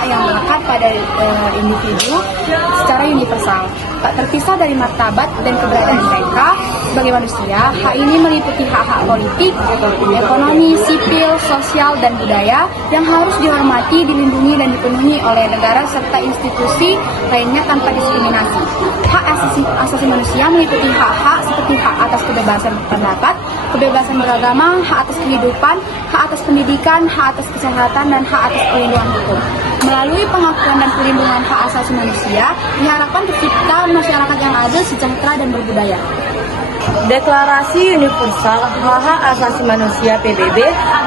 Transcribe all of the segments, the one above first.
hak yang melekat pada individu secara universal, tak terpisah dari martabat dan keberadaan mereka sebagai manusia. Hak ini meliputi hak-hak politik, ekonomi, sipil, sosial, dan budaya yang harus dihormati, dilindungi, dan dipenuhi oleh negara serta institusi lainnya tanpa diskriminasi. Hak asasi manusia meliputi hak-hak seperti hak atas kebebasan berpendapat, kebebasan beragama, hak atas kehidupan, hak atas pendidikan, hak atas kesehatan, dan hak atas perlindungan hukum. Melalui pengakuan dan perlindungan hak asasi manusia, diharapkan tercipta masyarakat yang adil, sejahtera, dan berbudaya. Deklarasi Universal Hak-Hak Asasi Manusia PBB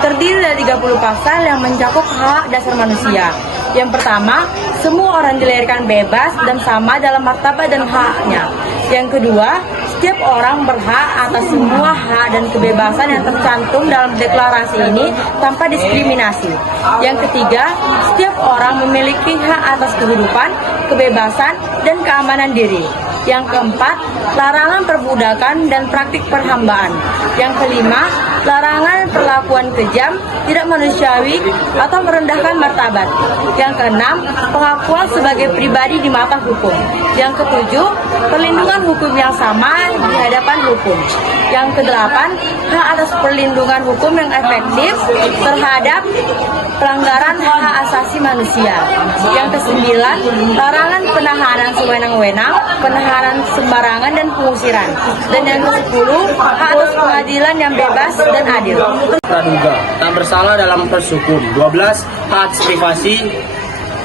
terdiri dari 30 pasal yang mencakup hak dasar manusia. Yang pertama, semua orang dilahirkan bebas dan sama dalam martabat dan haknya. Yang kedua, setiap orang berhak atas semua hak dan kebebasan yang tercantum dalam deklarasi ini tanpa diskriminasi. Yang ketiga, setiap orang memiliki hak atas kehidupan, kebebasan, dan keamanan diri. Yang keempat, larangan perbudakan dan praktik perhambaan. Yang kelima, larangan perlakuan kejam, tidak manusiawi, atau merendahkan martabat. Yang keenam, pengakuan sebagai pribadi di mata hukum. Yang ketujuh, perlindungan hukum yang sama di hadapan hukum. Yang kedelapan, hak atas perlindungan hukum yang efektif terhadap pelanggaran hak asasi manusia. Yang kesembilan, larangan penahanan sewenang-wenang, penahanan sembarangan, dan pengusiran. Dan yang kesepuluh, hak atas pengadilan yang bebas dan adil. Praduga tak bersalah dalam proses hukum. 12, hak atas privasi,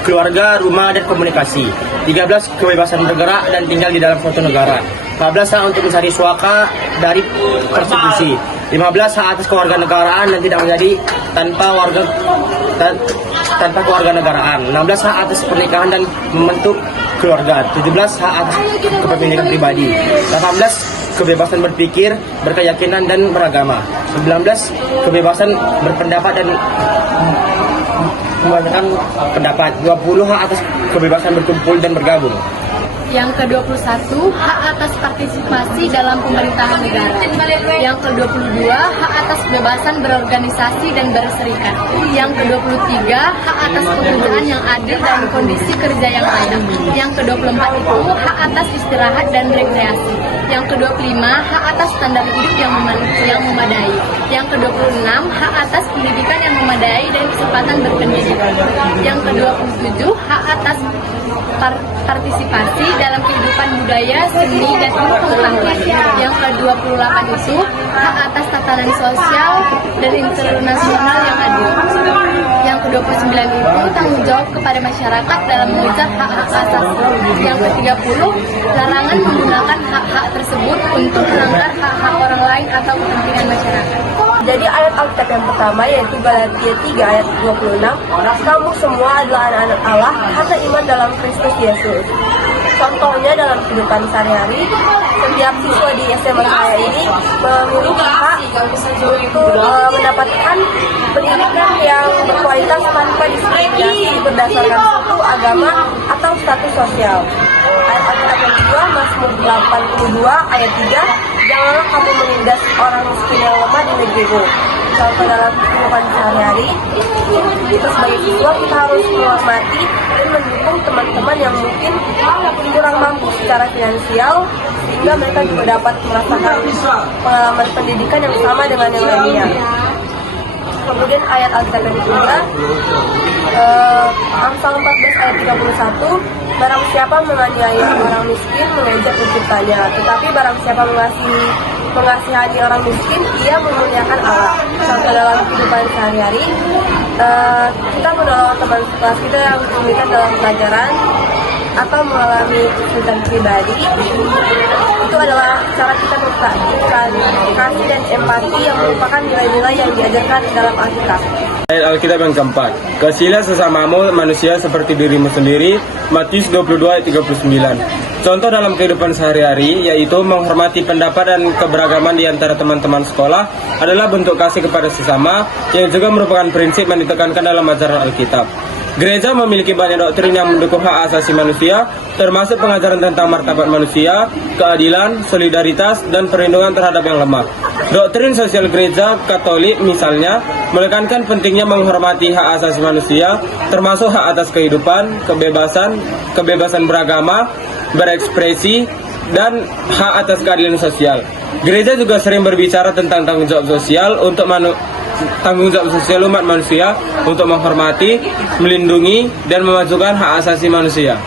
keluarga, rumah, dan komunikasi. 13, kebebasan bergerak dan tinggal di dalam suatu negara. 14, hak untuk mencari suaka dari persekusi. 15, hak atas kewarganegaraan dan tidak menjadi tanpa kewarganegaraan. 16, hak atas pernikahan dan membentuk keluarga. 17, hak atas kepemilikan pribadi. 18, kebebasan berpikir, berkeyakinan, dan beragama. 19, kebebasan berpendapat dan menyatakan pendapat. 20, hak atas kebebasan berkumpul dan bergabung. Yang ke-21, hak atas partisipasi dalam pemerintahan negara. Yang ke-22, hak atas kebebasan berorganisasi dan berserikat. Yang ke-23, hak atas pekerjaan yang adil dan kondisi kerja yang layak. Yang ke-24 itu hak atas istirahat dan rekreasi. Yang ke-25, hak atas standar hidup yang memadai. Yang ke-26, hak atas pendidikan yang memadai dan kesempatan berpendidikan. Yang ke-27, hak atas partisipasi dalam kehidupan budaya, seni, dan ilmu pengetahuan. Yang ke-28 itu hak atas tatanan sosial dan internasional yang adil. Yang ke-29 itu tanggung jawab kepada masyarakat dalam mengejar hak-hak asasi. Yang ke-30, larangan menggunakan hak-hak tersebut untuk melanggar hak-hak orang lain atau kepentingan masyarakat. Jadi ayat Alkitab yang pertama yaitu Galatia 3 ayat 26, kamu semua adalah anak-anak Allah karena iman dalam Kristus Yesus. Contohnya dalam kehidupan sehari-hari, setiap siswa di SMA saya ini memiliki hak untuk mendapatkan pendidikan yang berkualitas tanpa diskriminasi berdasarkan suku, agama, atau status sosial. Ayat Alkitab yang kedua, Mazmur 82 ayat 3, janganlah kamu menindas orang miskin yang lemah di negerimu. Contoh dalam kehidupan sehari-hari, itu sebagai siswa kita harus menghormati dan mendukung teman-teman yang mungkin kurang mampu secara finansial, sehingga mereka juga dapat merasakan pengalaman pendidikan yang sama dengan yang lainnya. Kemudian ayat Alkitab yang ketiga, Amsal 14 ayat 31, barang siapa menganiaya orang miskin mengejek penciptanya, tetapi barang siapa mengasihani orang miskin, ia memuliakan Allah. Contoh dalam kehidupan sehari-hari, kita menolong teman sekelas kita yang kesulitan dalam pelajaran atau mengalami kesulitan pribadi, itu adalah cara kita mempraktikkan kasih dan empati yang merupakan nilai-nilai yang diajarkan dalam Alkitab. Ayat Alkitab yang keempat, kasihilah sesamamu manusia seperti dirimu sendiri, Matius 22 ayat 39. Contoh dalam kehidupan sehari-hari yaitu menghormati pendapat dan keberagaman di antara teman-teman sekolah adalah bentuk kasih kepada sesama yang juga merupakan prinsip yang ditekankan dalam ajaran Alkitab. Gereja memiliki banyak doktrin yang mendukung hak asasi manusia, termasuk pengajaran tentang martabat manusia, keadilan, solidaritas, dan perlindungan terhadap yang lemah. Doktrin sosial Gereja Katolik misalnya menekankan pentingnya menghormati hak asasi manusia, termasuk hak atas kehidupan, kebebasan beragama, berekspresi, dan hak atas keadilan sosial. Gereja juga sering berbicara tentang tanggung jawab sosial umat manusia untuk menghormati, melindungi, dan memajukan hak asasi manusia.